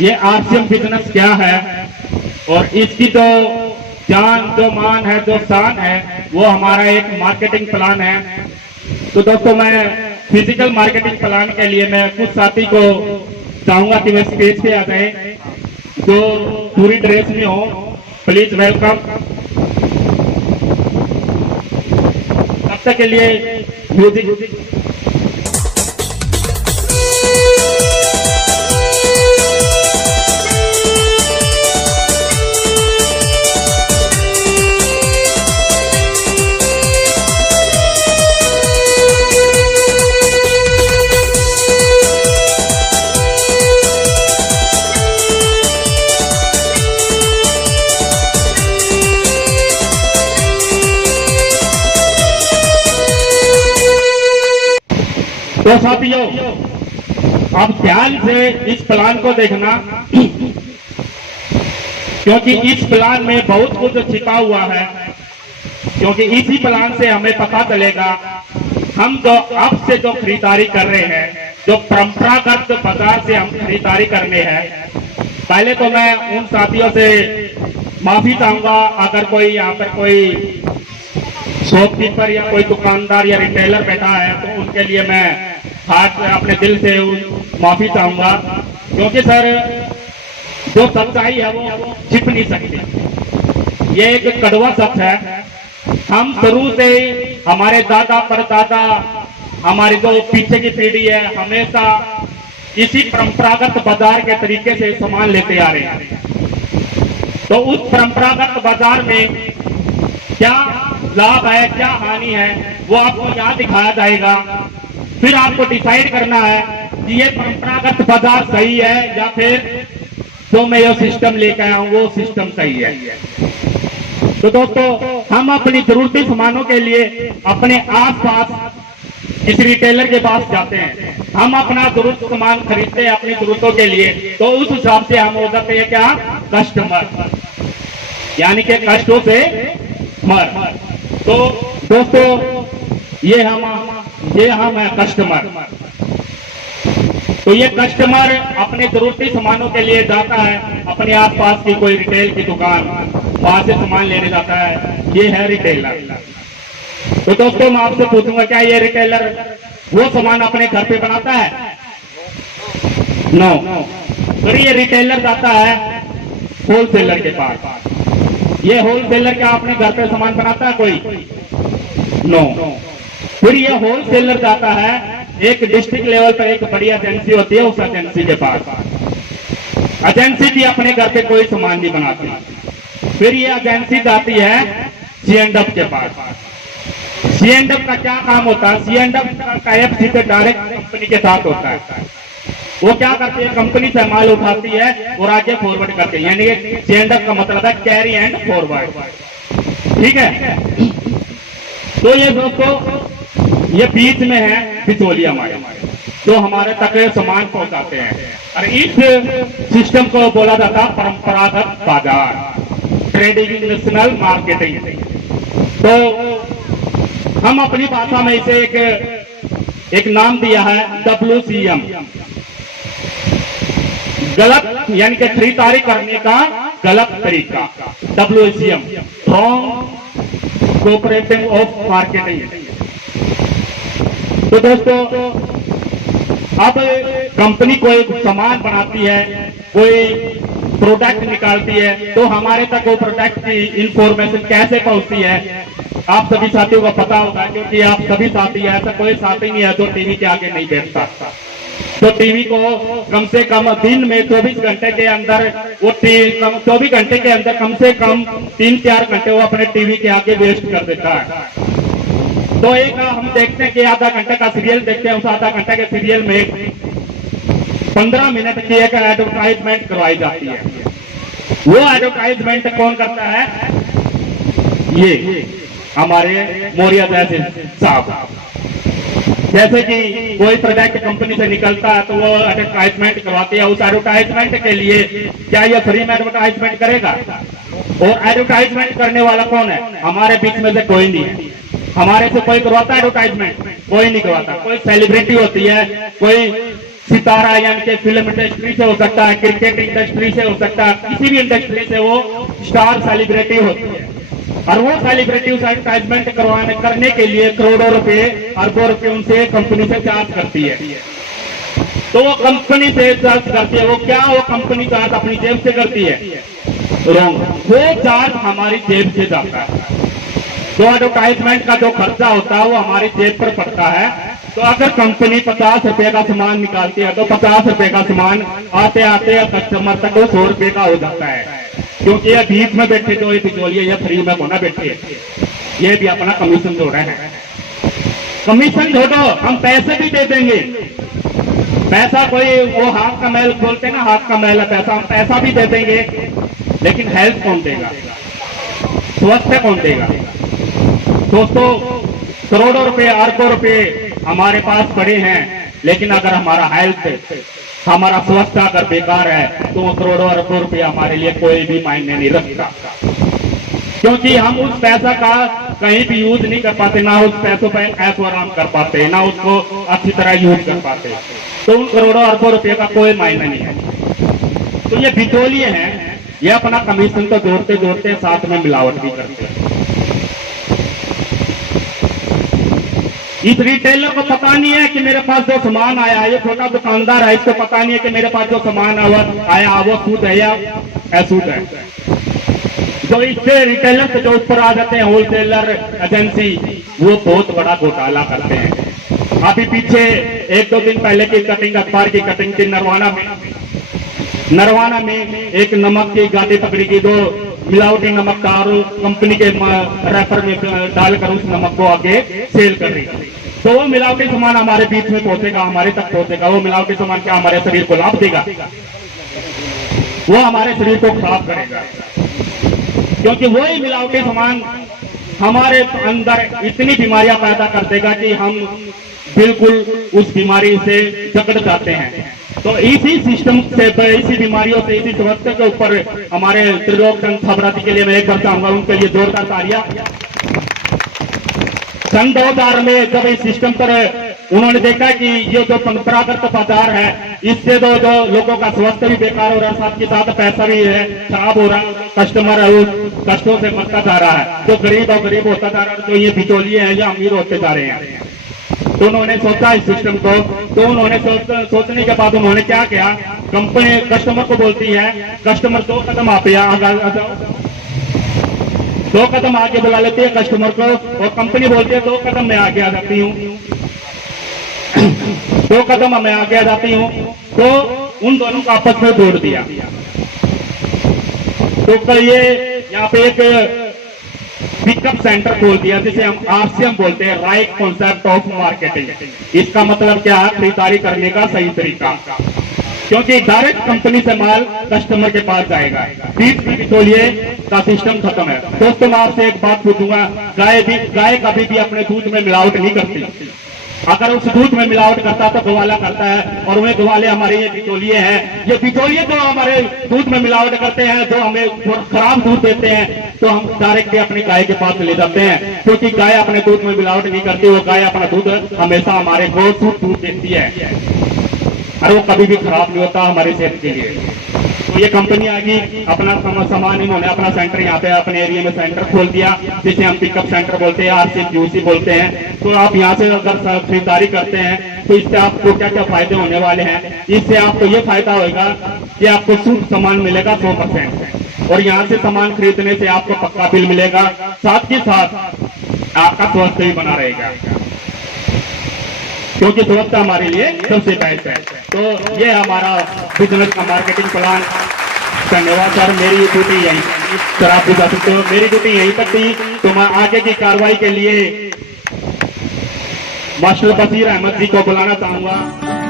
ये RCM business क्या है और इसकी जो जान जो मान है जो शान है वो हमारा एक मार्केटिंग प्लान है। तो दोस्तों मैं फिजिकल मार्केटिंग प्लान के लिए मैं कुछ साथी को चाहूंगा कि वे स्टेज पे आ जाए जो पूरी ड्रेस में हो। Please welcome. तब तक के लिए म्यूजिक। तो साथियों अब ध्यान से इस प्लान को देखना क्योंकि इस प्लान में बहुत कुछ छिपा हुआ है। क्योंकि इसी प्लान से हमें पता चलेगा हम जो अब से जो खरीदारी कर रहे हैं, जो परंपरागत बाजार से हम खरीदारी करने हैं। पहले तो मैं उन साथियों से माफी चाहूंगा अगर कोई यहाँ पर कोई शॉपकीपर या कोई दुकानदार या रिटेलर बैठा है तो उनके लिए मैं हाथ अपने दिल से माफी चाहूंगा। क्योंकि सर जो सच्चाई है वो छिप नहीं सकती। ये एक कड़वा सच है। हम शुरू से हमारे दादा परदादा हमारी जो पीछे की पीढ़ी है हमेशा इसी परंपरागत बाजार के तरीके से सामान लेते आ रहे हैं। तो उस परंपरागत बाजार में क्या लाभ है क्या हानि है वो आपको यहाँ दिखाया जाएगा। फिर आपको डिसाइड करना है कि ये परंपरागत बाजार सही है या फिर जो मैं ये सिस्टम लेकर आया हूँ वो सिस्टम सही है। तो दोस्तों हम अपनी जरूरती सामानों के लिए अपने आसपास इस रिटेलर के पास जाते हैं। हम अपना जरूरत सामान खरीदते हैं अपनी जरूरतों के लिए। तो उस हिसाब से हम हो जाते हैं क्या कस्टमर, यानी कि कष्टों से मर। तो दोस्तों ये हम है कस्टमर। तो ये कस्टमर अपने जरूरती सामानों के लिए जाता है अपने आसपास की कोई रिटेल की दुकान, वहां से सामान लेने जाता है। ये है रिटेलर। तो दोस्तों मैं आपसे पूछूंगा क्या ये रिटेलर वो सामान अपने घर पे बनाता है? नो। फिर ये रिटेलर जाता है होलसेलर के पास। ये होलसेलर क्या अपने घर पे सामान बनाता है कोई? नो। फिर ये होलसेलर जाता है एक डिस्ट्रिक्ट लेवल पर एक बड़ी एजेंसी होती है उस एजेंसी के पास। एजेंसी भी अपने घर पे कोई सामान नहीं बनाती। फिर ये एजेंसी जाती है C&F के पास। C&F का क्या काम होता है? C&F का टाइप सीधे डायरेक्ट कंपनी के साथ होता है। वो क्या करती है कंपनी से माल उठाती है और आगे फॉरवर्ड करती है, यानी C&F का मतलब है कैरी एंड फॉरवर्ड। ठीक है। तो ये दोस्तों ये बीच में है बिचौलिया हमारे जो हमारे तक सामान पहुंचाते हैं। और इस सिस्टम को बोला जाता है परंपरागत बाजार, ट्रेडिशनल मार्केटिंग। तो हम अपनी भाषा में इसे एक नाम दिया है WCM, गलत यानी कि खरीदारी करने का गलत तरीका। WCM wrong cooperative of marketing. तो दोस्तों अब कंपनी कोई सामान बनाती है, कोई प्रोडक्ट निकालती है, तो हमारे तक वो प्रोडक्ट की इंफॉर्मेशन कैसे पहुंचती है आप सभी साथियों को पता होगा। क्योंकि आप सभी साथी है, ऐसा कोई साथी नहीं है जो टीवी के आगे नहीं बैठ सकता। तो टीवी को कम से कम दिन में 24 घंटे के अंदर वो 24 घंटे के अंदर कम से कम 3-4 घंटे वो अपने टीवी के आगे वेस्ट कर देता है। तो एक हम देखते हैं कि आधा घंटे का सीरियल देखते हैं, उस आधा घंटे के सीरियल में 15 मिनट की एक एडवर्टाइजमेंट करवाई जाती है। वो एडवर्टाइजमेंट कौन करता है? ये हमारे मौर्य जैसे साहब। जैसे कि कोई प्रोडक्ट कंपनी से निकलता है तो वो एडवर्टाइजमेंट करवाती है। उस एडवर्टाइजमेंट के लिए क्या ये फ्री में एडवर्टाइजमेंट करेगा? और एडवर्टाइजमेंट करने वाला कौन है? हमारे बीच में से कोई नहीं है। हमारे से कोई करवाता है एडवर्टाइजमेंट? कोई नहीं करवाता। कोई सेलिब्रिटी होती है, कोई सितारा यानी कि फिल्म इंडस्ट्री से हो सकता है, क्रिकेट इंडस्ट्री से हो सकता है, किसी भी इंडस्ट्री से वो स्टार सेलिब्रिटी होती है। और वो सेलिब्रिटी उस एडवर्टाइजमेंट करने के लिए करोड़ों रुपए अरबों रुपए उनसे कंपनी से चार्ज करती है। तो वो कंपनी से चार्ज करती है, वो क्या वो कंपनी चार्ज अपनी जेब से करती है? रॉन्ग, वो चार्ज हमारी जेब से जाता है। तो एडवर्टाइजमेंट का जो खर्चा होता है वो हमारी जेब पर पड़ता है। तो अगर कंपनी 50 रुपए का सामान निकालती है तो 50 रुपए का सामान आते आते कस्टमर तक वो 100 रुपए का हो जाता है, क्योंकि ये बीच में बैठे जो ये बिचौलिए ये फ्री में होना बैठे, ये भी अपना कमीशन जोड़ रहे हैं। कमीशन जोड़ो, हम पैसे भी दे देंगे। पैसा कोई वो हाथ का मैल बोलते हैं ना, हाथ का मैल है पैसा, हम पैसा भी दे देंगे, लेकिन हेल्थ कौन देगा? स्वास्थ्य कौन देगा? दोस्तों, करोड़ों रुपए अरबों रुपए हमारे पास पड़े हैं, लेकिन अगर हमारा हेल्थ, हमारा स्वास्थ्य अगर बेकार है तो करोड़ों अरबों रुपए हमारे लिए कोई भी मायने नहीं रखता, क्योंकि हम उस पैसा का कहीं भी यूज नहीं कर पाते, ना उस पैसों पर ऐशो आराम कर पाते, ना उसको अच्छी तरह यूज कर पाते। तो उन करोड़ों अरबों रुपए का कोई मायना नहीं है। तो ये बिचौलिए हैं, ये अपना कमीशन तो जोड़ते जोड़ते साथ में मिलावट भी करते हैं। इस रिटेलर को पता नहीं है कि मेरे पास जो सामान आया, ये छोटा दुकानदार है, इसको पता नहीं है कि मेरे पास जो सामान आया वो सूद है या असूद है। जो इससे रिटेलर से जो ऊपर आ जाते हैं होलसेलर एजेंसी, वो बहुत बड़ा घोटाला करते हैं। अभी पीछे 1-2 दिन पहले की कटिंग, अखबार की कटिंग थी नरवाना में एक नमक की गाड़ी पकड़ी गई, जो मिलावटी नमक था और कंपनी के रेफर में डालकर उस नमक को आगे सेल कर रही है। तो वो मिलावटी सामान हमारे बीच में पहुंचेगा, हमारे तक पहुंचेगा। वो मिलावटी सामान क्या हमारे शरीर को लाभ देगा? वो हमारे शरीर को खराब करेगा, क्योंकि वही मिलावटी सामान हमारे अंदर इतनी बीमारियां पैदा कर देगा कि हम बिल्कुल उस बीमारी से जकड़ जाते हैं। तो इसी सिस्टम से, इसी बीमारियों से, इसी समस्या के ऊपर हमारे त्रिलोक छबराती के लिए मैं एक बार चाहूंगा उनके लिए जोरदार तालियां। सन 2000 में जब इस सिस्टम पर उन्होंने देखा कि ये जो परंपरागत बाजार है, इससे जो लोगों का स्वास्थ्य भी बेकार हो रहा है, साथ के साथ पैसा भी है खराब हो रहा है, कस्टमर कष्टों से मरता जा रहा है, जो गरीब और गरीब होता जा रहा है, जो ये बिचौलिए हैं ये अमीर होते जा रहे हैं। तो उन्होंने सोचा इस सिस्टम को, तो उन्होंने सोचने के बाद उन्होंने क्या किया, कंपनी कस्टमर को बोलती है, कस्टमर 2 कदम आप आ जाओ, 2 कदम आगे बुला लेती है कस्टमर को, और कंपनी बोलती है 2 कदम मैं आगे आ जाती हूँ 2 कदम मैं आगे आ जाती हूँ। तो उन दोनों को आपस में जोड़ दिया। तो ये यहाँ पे एक पिकअप सेंटर खोल दिया, जिसे हम RCM बोलते हैं, राइट कॉन्सेप्ट ऑफ मार्केटिंग। इसका मतलब क्या है? खरीदारी करने का सही तरीका, क्योंकि डायरेक्ट कंपनी से माल कस्टमर के पास जाएगा। बीच में बिचौलिए का सिस्टम खत्म है। दोस्तों, मैं आपसे एक बात पूछूंगा, गाय कभी भी अपने दूध में मिलावट नहीं करती। अगर उस दूध में मिलावट करता तो गवाला करता है, और वे गवाले हमारे ये बिचौलिए हैं। ये बिचौलिए जो हमारे दूध में मिलावट करते हैं, जो हमें खराब दूध देते हैं, तो हम डायरेक्ट अपनी गाय के पास ले जाते हैं, क्योंकि गाय अपने दूध में मिलावट नहीं करती। वो गाय अपना दूध हमेशा हमारे को शुद्ध दूध देती है, और वो कभी भी खराब नहीं होता हमारी सेहत के लिए। तो ये कंपनी आ गई, अपना सामान इन्होंने अपना सेंटर यहाँ पे अपने एरिया में सेंटर खोल दिया, जिसे हम पिकअप सेंटर बोलते हैं, RCM बोलते हैं। तो आप यहाँ से अगर खरीदारी करते हैं तो इससे आपको क्या क्या फायदे होने वाले हैं? इससे आपको ये फायदा होगा कि आपको शुद्ध सामान मिलेगा 100%, और यहाँ से सामान खरीदने से आपको पक्का बिल मिलेगा, साथ ही साथ आपका स्वास्थ्य भी बना रहेगा, क्योंकि स्वास्थ्य हमारे लिए सबसे बेस्ट है। तो ये हमारा बिजनेस का मार्केटिंग प्लान। धन्यवाद सर, मेरी ड्यूटी यही, सर आप बता सकते हो, मेरी ड्यूटी यही तक थी। तो मैं आगे की कार्रवाई के लिए मास्टर बशीर अहमद जी को बुलाना चाहूंगा।